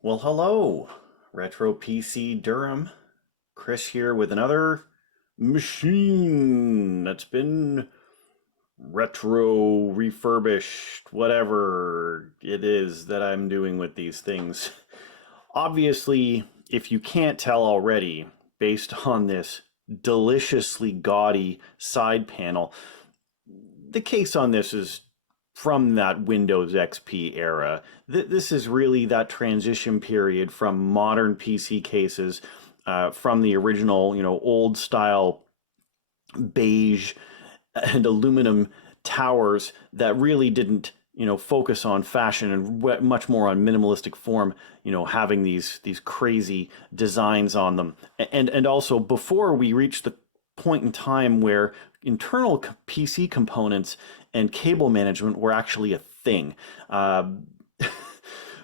Well, hello, Retro PC Durham. Chris here with another machine that's been retro refurbished, whatever it is that I'm doing with these things. Obviously, if you can't tell already, based on this deliciously gaudy side panel, the case on this is from that Windows XP era. This is really that transition period from modern PC cases, from the original, old style beige and aluminum towers that really didn't, focus on fashion and much more on minimalistic form, having these crazy designs on them. And also before we reach the point in time where internal PC components and cable management were actually a thing.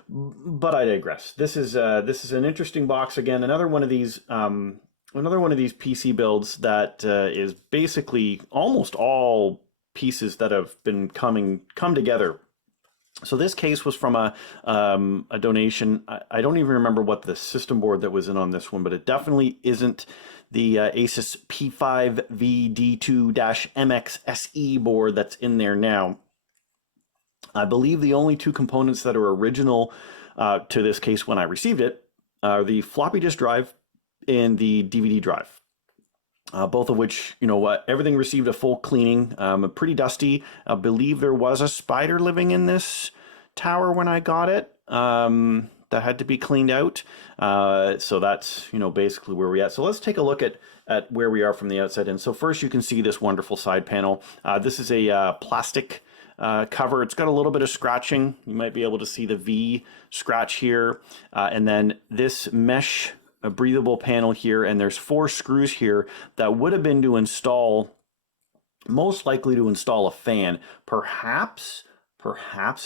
But I digress. This is an interesting box again. Another one of these PC builds that is basically almost all pieces that have been come together. So this case was from a donation. I don't even remember what the system board that was in on this one, but it definitely isn't the Asus P5VD2-MX SE board that's in there now. I believe the only two components that are original to this case when I received it are the floppy disk drive and the DVD drive. Both of which, everything received a full cleaning. Pretty dusty. I believe there was a spider living in this tower when I got it. That had to be cleaned out. So that's, basically where we're at. So let's take a look at where we are from the outside in. So first you can see this wonderful side panel. This is a plastic cover. It's got a little bit of scratching. You might be able to see the V scratch here. And then this mesh a breathable panel here, and there's 4 screws here that would have been to install, most likely to install a fan, perhaps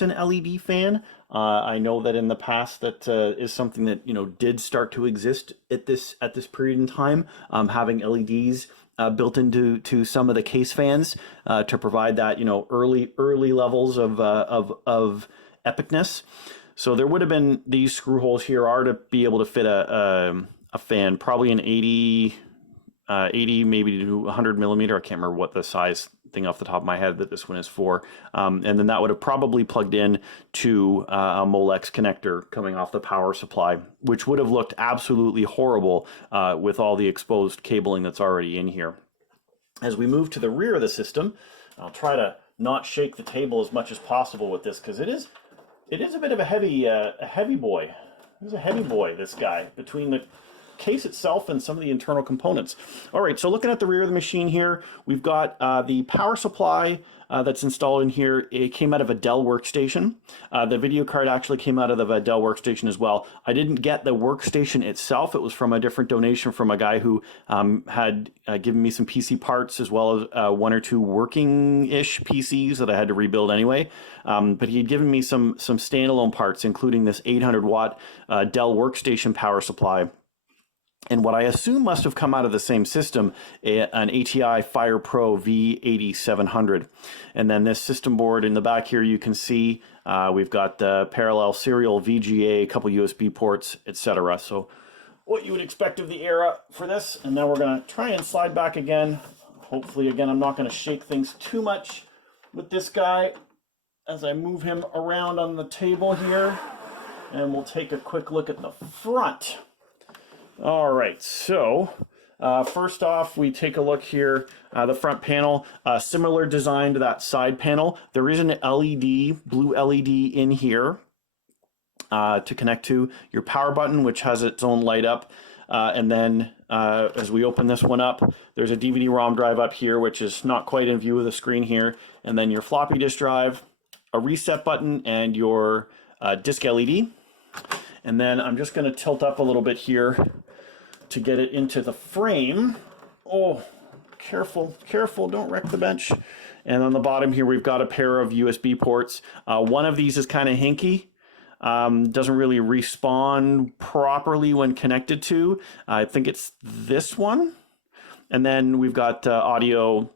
an LED fan. I know that in the past that is something that did start to exist at this period in time, having LEDs built into some of the case fans to provide that early levels of epicness. So there would have been these screw holes here are to be able to fit a fan, probably an 80 maybe to 100 millimeter. I can't remember what the size thing off the top of my head that this one is for. And then that would have probably plugged in to a Molex connector coming off the power supply, which would have looked absolutely horrible with all the exposed cabling that's already in here. As we move to the rear of the system, I'll try to not shake the table as much as possible with this because it is a bit of a heavy boy. He's a heavy boy, this guy, between the case itself and some of the internal components. All right, so looking at the rear of the machine here, we've got the power supply that's installed in here. It came out of a Dell workstation. The video card actually came out of the Dell workstation as well. I didn't get the workstation itself. It was from a different donation from a guy who had given me some PC parts as well as 1 or 2 working-ish PCs that I had to rebuild anyway. But he had given me some standalone parts, including this 800-watt Dell workstation power supply. And what I assume must have come out of the same system, an ATI Fire Pro V8700. And then this system board in the back here, you can see we've got the parallel serial VGA, a couple USB ports, etc. So what you would expect of the era for this. And now we're going to try and slide back again. Hopefully, again, I'm not going to shake things too much with this guy as I move him around on the table here. And we'll take a quick look at the front. All right, so first off, we take a look here, the front panel, similar design to that side panel. There is an LED, blue LED in here to connect to your power button, which has its own light up. And then as we open this one up, there's a DVD-ROM drive up here, which is not quite in view of the screen here. And then your floppy disk drive, a reset button, and your disk LED. And then I'm just going to tilt up a little bit here to get it into the frame. Oh, careful, don't wreck the bench. And on the bottom here, we've got a pair of USB ports. One of these is kind of hinky. Doesn't really respawn properly when connected to. I think it's this one. And then we've got audio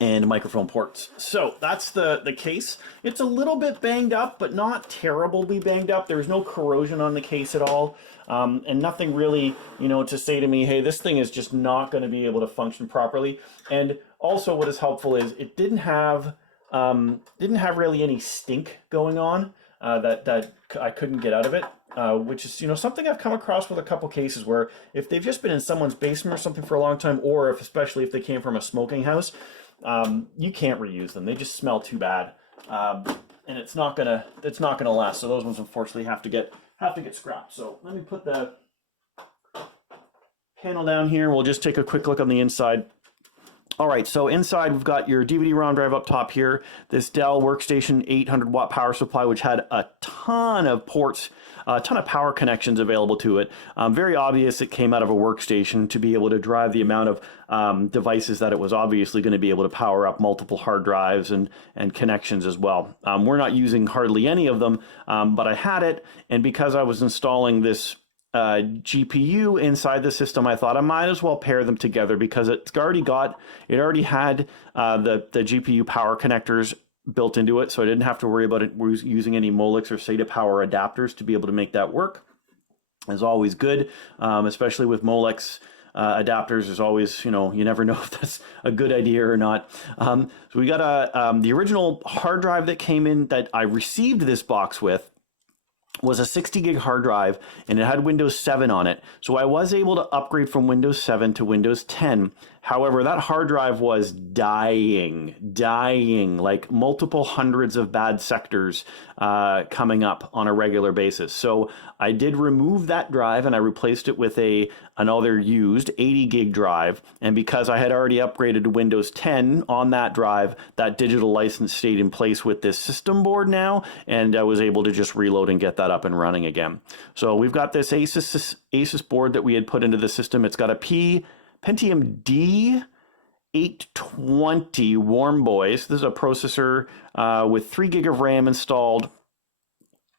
and microphone ports. So that's the case. It's a little bit banged up, but not terribly banged up. There's no corrosion on the case at all, and nothing really, you know, to say to me, hey, this thing is just not going to be able to function properly. And also, what is helpful is it didn't have really any stink going on that I couldn't get out of it. Which is, you know, something I've come across with a couple cases where if they've just been in someone's basement or something for a long time, or especially if they came from a smoking house, you can't reuse them. They just smell too bad, and it's not gonna last. So those ones unfortunately have to get scrapped. So let me put the panel down here. We'll just take a quick look on the inside. All right, so inside we've got your DVD-ROM drive up top here, this Dell Workstation 800-watt power supply, which had a ton of ports, a ton of power connections available to it. Very obvious it came out of a workstation to be able to drive the amount of devices that it was obviously going to be able to power up multiple hard drives and connections as well. We're not using hardly any of them, but I had it, and because I was installing this GPU inside the system, I thought I might as well pair them together because it already had the GPU power connectors built into it, so I didn't have to worry about it using any Molex or SATA power adapters to be able to make that work. It's always good, especially with Molex adapters. There's always, you know, you never know if that's a good idea or not. So we got the original hard drive that came in that I received this box with was a 60 gig hard drive, and it had Windows 7 on it. So I was able to upgrade from Windows 7 to Windows 10. However, that hard drive was dying, like multiple hundreds of bad sectors coming up on a regular basis. So I did remove that drive and I replaced it with another used 80 gig drive. And because I had already upgraded to Windows 10 on that drive, that digital license stayed in place with this system board now, and I was able to just reload and get that up and running again. So we've got this Asus board that we had put into the system. It's got a Pentium D 820 Warm Boys. This is a processor with 3 gig of RAM installed,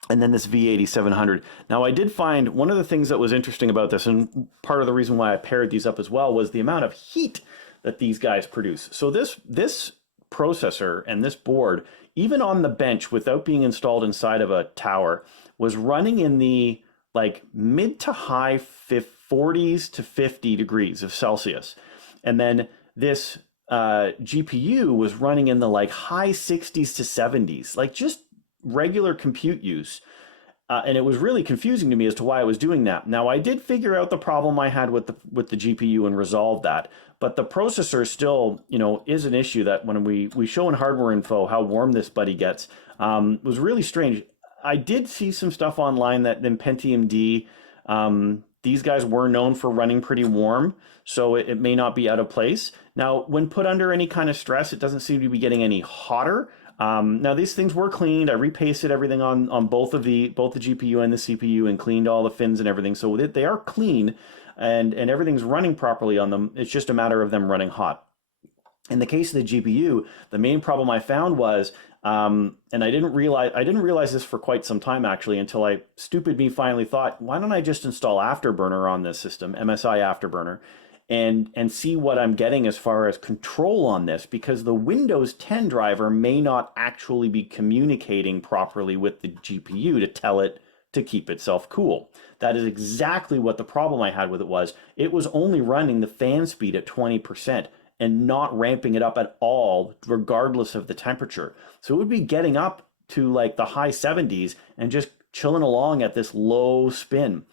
and then this V8700. Now, I did find one of the things that was interesting about this, and part of the reason why I paired these up as well, was the amount of heat that these guys produce. So this processor and this board, even on the bench without being installed inside of a tower, was running in the like mid to high 40s to 50 degrees of Celsius. And then this GPU was running in the like high 60s to 70s, like just regular compute use. And it was really confusing to me as to why I was doing that. Now, I did figure out the problem I had with the GPU and resolve that, but the processor still, you know, is an issue that when we show in hardware info how warm this buddy gets, was really strange. I did see some stuff online that in Pentium D, these guys were known for running pretty warm, so it may not be out of place. Now, when put under any kind of stress, it doesn't seem to be getting any hotter. Now, these things were cleaned. I repasted everything on both the GPU and the CPU and cleaned all the fins and everything, so they are clean and everything's running properly on them. It's just a matter of them running hot. In the case of the GPU, the main problem I found was, and I didn't realize this for quite some time actually, until stupid me finally thought, why don't I just install Afterburner on this system, MSI Afterburner, and see what I'm getting as far as control on this, because the Windows 10 driver may not actually be communicating properly with the GPU to tell it to keep itself cool. That is exactly what the problem I had with it was. It was only running the fan speed at 20%. And not ramping it up at all, regardless of the temperature. So it would be getting up to like the high 70s and just chilling along at this low spin.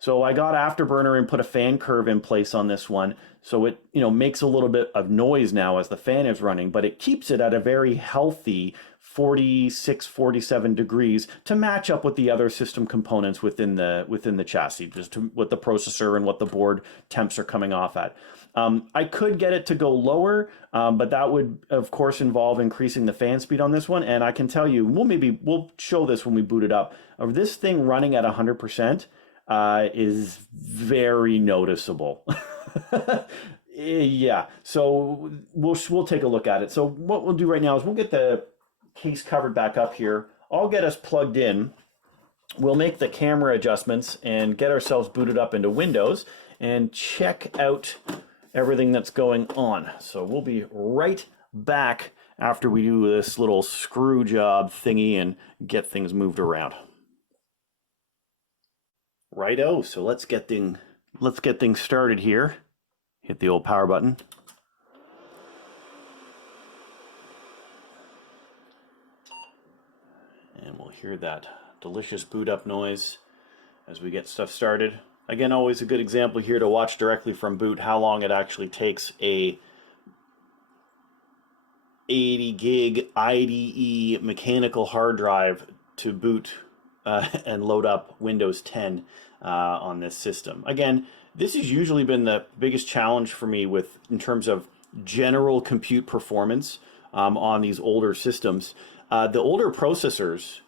So I got Afterburner and put a fan curve in place on this one. So it, you know, makes a little bit of noise now as the fan is running, but it keeps it at a very healthy 46, 47 degrees to match up with the other system components within the chassis, just to what the processor and what the board temps are coming off at. I could get it to go lower, but that would, of course, involve increasing the fan speed on this one. And I can tell you, we'll show this when we boot it up. This thing running at 100% is very noticeable. Yeah, so we'll take a look at it. So what we'll do right now is we'll get the case covered back up here. I'll get us plugged in. We'll make the camera adjustments and get ourselves booted up into Windows and check out everything that's going on. So we'll be right back after we do this little screw job thingy and get things moved around. Righto, so let's get things started here. Hit the old power button. And we'll hear that delicious boot up noise as we get stuff started. Again, always a good example here to watch directly from boot how long it actually takes a 80 gig IDE mechanical hard drive to boot and load up Windows 10 on this system. Again, this has usually been the biggest challenge for me in terms of general compute performance on these older systems. The older processors,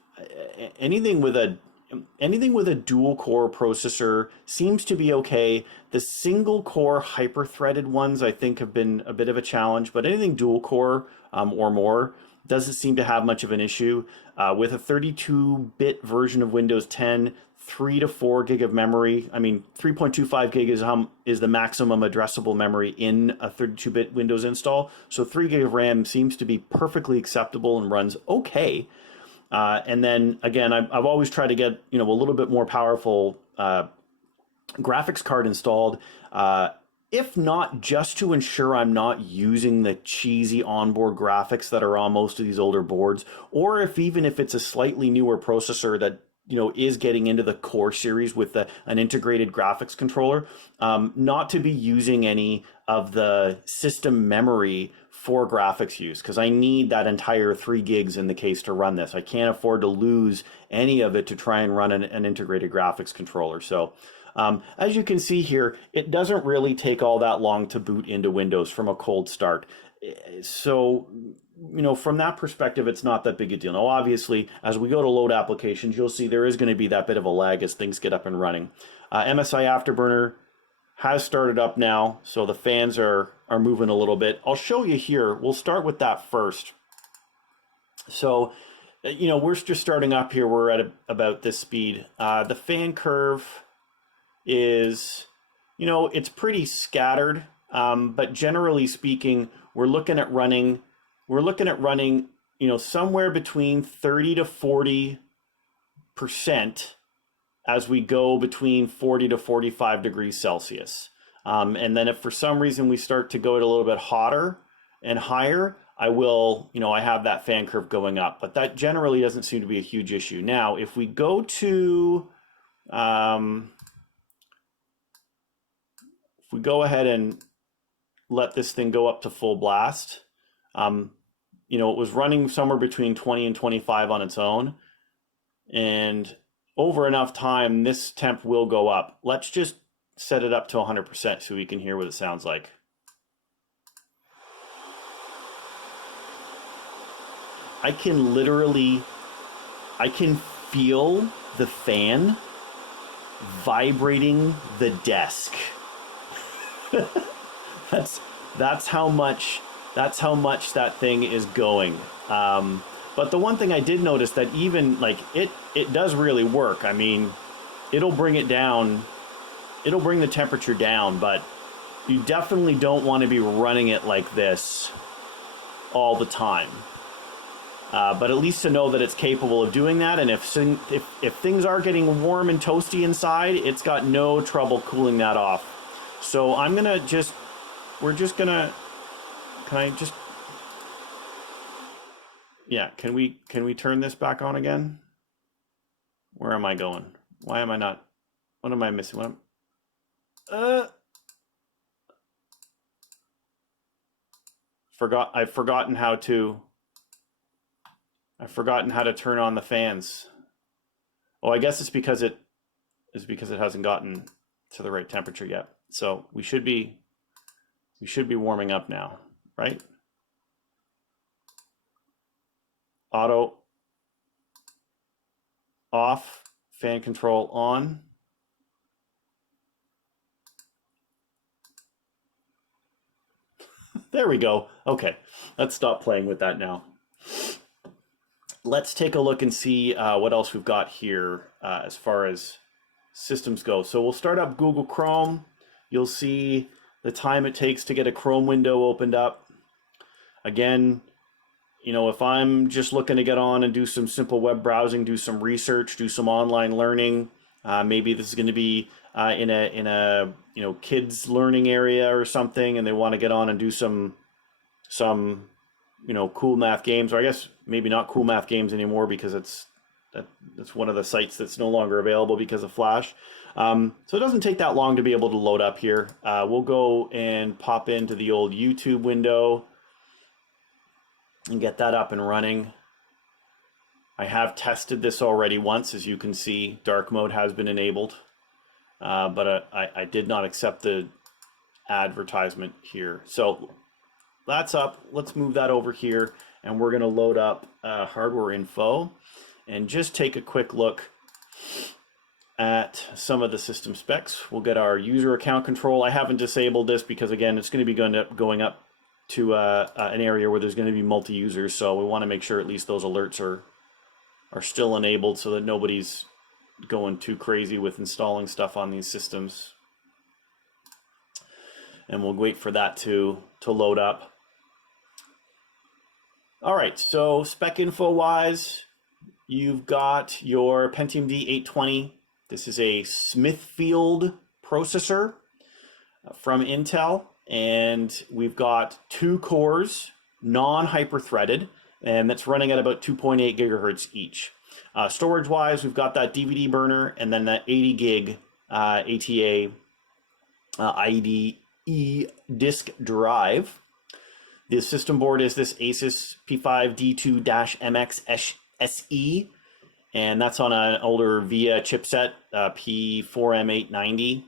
anything with a dual core processor seems to be okay. The single core hyper threaded ones I think have been a bit of a challenge, but anything dual core or more doesn't seem to have much of an issue. With a 32-bit version of Windows 10, 3 to 4 gig of memory. I mean, 3.25 gig is the maximum addressable memory in a 32-bit Windows install. So 3 gig of RAM seems to be perfectly acceptable and runs okay. And then again, I've always tried to get a little bit more powerful graphics card installed, if not just to ensure I'm not using the cheesy onboard graphics that are on most of these older boards, or even if it's a slightly newer processor that is getting into the core series with an integrated graphics controller, not to be using any of the system memory for graphics use, because I need that entire 3 gigs in the case to run this. I can't afford to lose any of it to try and run an integrated graphics controller. So as you can see here, it doesn't really take all that long to boot into Windows from a cold start. So from that perspective, it's not that big a deal. Now, obviously, as we go to load applications, you'll see there is going to be that bit of a lag as things get up and running. Msi Afterburner has started up now, so the fans are moving a little bit. I'll show you here. We'll start with that first. So, we're just starting up here. We're at about this speed. The fan curve is, it's pretty scattered, but generally speaking, we're looking at running, somewhere between 30 to 40% as we go between 40 to 45 degrees Celsius. And then if for some reason we start to go a little bit hotter and higher, I have that fan curve going up, but that generally doesn't seem to be a huge issue. Now, if we go to, if we go ahead and let this thing go up to full blast, it was running somewhere between 20 and 25 on its own. And over enough time, this temp will go up. Let's just set it up to 100% so we can hear what it sounds like. I can feel the fan vibrating the desk. That's how much that thing is going. But the one thing I did notice that even it does really work. I mean, it'll bring it down. It'll bring the temperature down, but you definitely don't want to be running it like this all the time. But at least to know that it's capable of doing that, and if things are getting warm and toasty inside, it's got no trouble cooling that off. So I'm gonna can we turn this back on again? Where am I going? Why am I not? What am I missing? I've forgotten how to turn on the fans. Oh, I guess it's because it hasn't gotten to the right temperature yet. So we should be warming up now, right? Auto off, fan control on. There we go. Okay, let's stop playing with that now. Let's take a look and see what else we've got here as far as systems go. So we'll start up Google Chrome. You'll see the time it takes to get a Chrome window opened up. Again, if I'm just looking to get on and do some simple web browsing, do some research, do some online learning, maybe this is going to be in a kids learning area or something, and they want to get on and do some cool math games, or I guess maybe not cool math games anymore because that's one of the sites that's no longer available because of Flash. So it doesn't take that long to be able to load up here. We'll go and pop into the old YouTube window and get that up and running. I have tested this already once. As you can see, dark mode has been enabled, but I did not accept the advertisement here. So that's up. Let's move that over here, and we're going to load up hardware info and just take a quick look at some of the system specs. We'll get our user account control. I haven't disabled this because, again, it's going to be going up to an area where there's going to be multi-users, so we want to make sure at least those alerts are still enabled so that nobody's going too crazy with installing stuff on these systems. And we'll wait for that to load up. All right, so spec info wise, you've got your Pentium D 820. This is a Smithfield processor from Intel, and we've got 2 cores, non-hyper-threaded, and that's running at about 2.8 gigahertz each. Storage wise, we've got that DVD burner and then that 80 gig ATA IDE disk drive. The system board is this Asus P5D2-MX SE, and that's on an older VIA chipset, P4M890.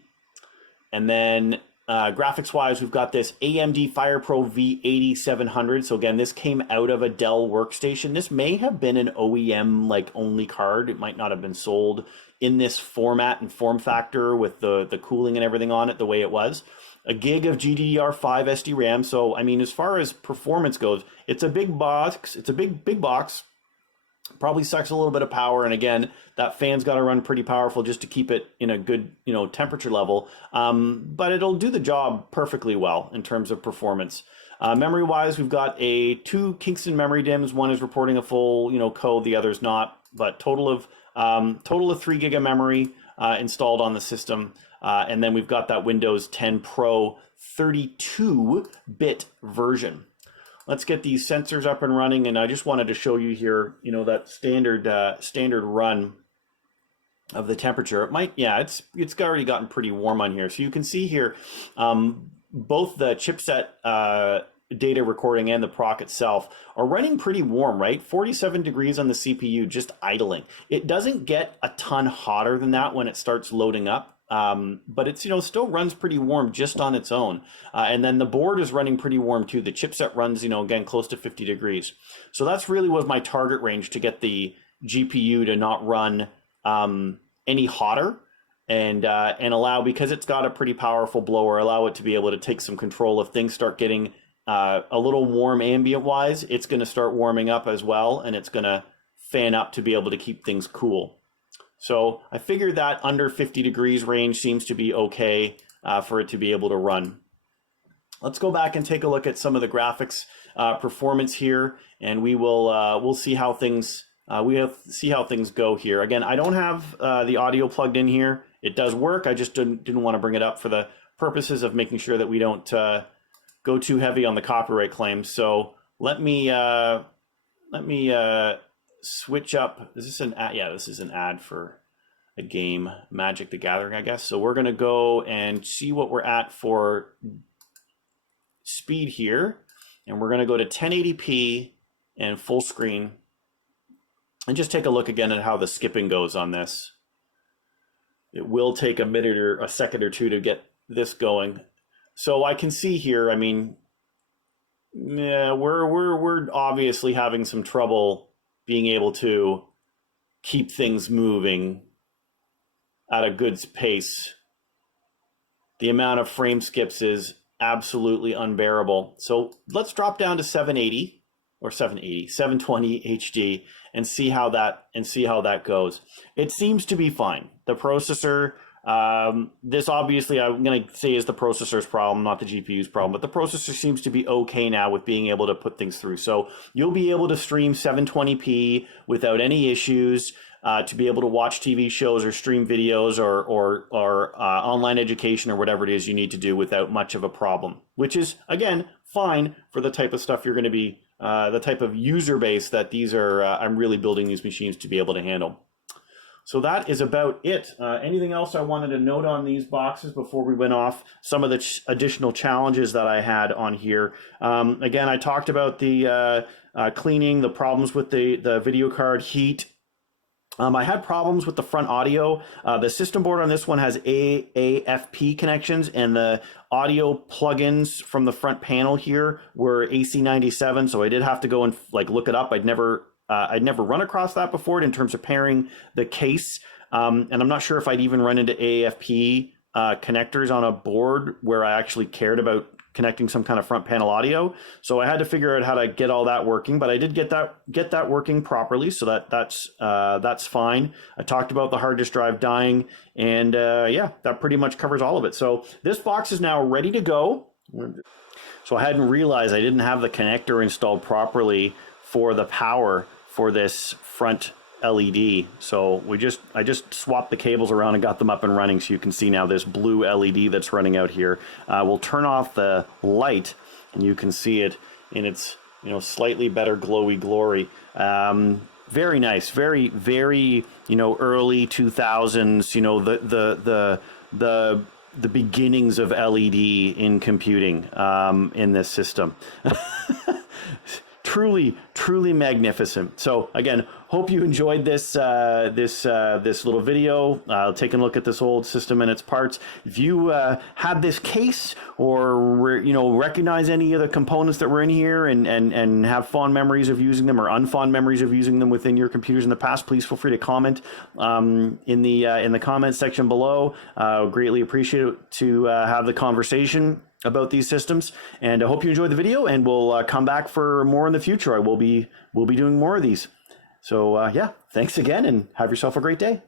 And then graphics-wise, we've got this AMD FirePro V8700. So again, this came out of a Dell workstation. This may have been an OEM only card. It might not have been sold in this format and form factor with the cooling and everything on it the way it was. A gig of GDDR5 SD RAM. So I mean, as far as performance goes, it's a big box. It's a big box. Probably sucks a little bit of power, and again, that fan's got to run pretty powerful just to keep it in a good temperature level. But it'll do the job perfectly well in terms of performance. Memory wise, we've got 2 Kingston memory DIMMs. One is reporting a full code, the other's not. But total of 3 gig of memory installed on the system. And then we've got that Windows 10 Pro 32-bit version. Let's get these sensors up and running, and I just wanted to show you here, that standard run of the temperature. It might, it's already gotten pretty warm on here. So you can see here, both the chipset data recording and the proc itself are running pretty warm, right? 47 degrees on the CPU just idling. It doesn't get a ton hotter than that when it starts loading up. But it's, still runs pretty warm just on its own. And then the board is running pretty warm too. The chipset runs, again, close to 50 degrees. So that's really was my target range, to get the GPU to not run any hotter and allow, because it's got a pretty powerful blower, allow it to be able to take some control. If things start getting a little warm ambient wise, it's going to start warming up as well, and it's going to fan up to be able to keep things cool. So I figured that under 50 degrees range seems to be okay for it to be able to run. Let's go back and take a look at some of the graphics performance here, and we'll see how things go here. Again, I don't have the audio plugged in here. It does work. I just didn't want to bring it up for the purposes of making sure that we don't go too heavy on the copyright claims. So let me switch up. Is this an ad? Yeah, this is an ad for a game, Magic the Gathering, I guess. So we're going to go and see what we're at for speed here. And we're going to go to 1080p and full screen and just take a look again at how the skipping goes on this. It will take a minute or a second or two to get this going. So I can see here, I mean, yeah, we're obviously having some trouble being able to keep things moving at a good pace. The amount of frame skips is absolutely unbearable. So let's drop down to 720 HD and see how that goes. It seems to be fine. The processor This obviously I'm going to say is the processor's problem, not the GPU's problem, but the processor seems to be okay now with being able to put things through. So you'll be able to stream 720p without any issues, to be able to watch TV shows or stream videos or online education or whatever it is you need to do without much of a problem, which is, again, fine for the type of stuff you're going to be, the type of user base that these are, I'm really building these machines to be able to handle. So that is about it. Anything else I wanted to note on these boxes before we went off? Some of the additional challenges that I had on here. Again, I talked about the cleaning, the problems with the video card heat. I had problems with the front audio. The system board on this one has AAFP connections, and the audio plugins from the front panel here were AC97. So I did have to go and look it up. I'd never run across that before in terms of pairing the case. And I'm not sure if I'd even run into AAFP connectors on a board where I actually cared about connecting some kind of front panel audio. So I had to figure out how to get all that working, but I did get that working properly. So that's fine. I talked about the hard disk drive dying, and yeah, that pretty much covers all of it. So this box is now ready to go. So I hadn't realized I didn't have the connector installed properly for the power for this front LED. So I just swapped the cables around and got them up and running, so you can see now this blue LED that's running out here. We'll turn off the light and you can see it in its slightly better glowy glory. Very nice, very early 2000s, the beginnings of LED in computing in this system. Truly magnificent. So again, hope you enjoyed this this little video, taking a look at this old system and its parts. If you had this case or recognize any of the components that were in here and have fond memories of using them or unfond memories of using them within your computers in the past, please feel free to comment in the comments section below. Greatly appreciate to have the conversation about these systems, and I hope you enjoyed the video, and we'll come back for more in the future. We'll be doing more of these. So yeah, thanks again, and have yourself a great day.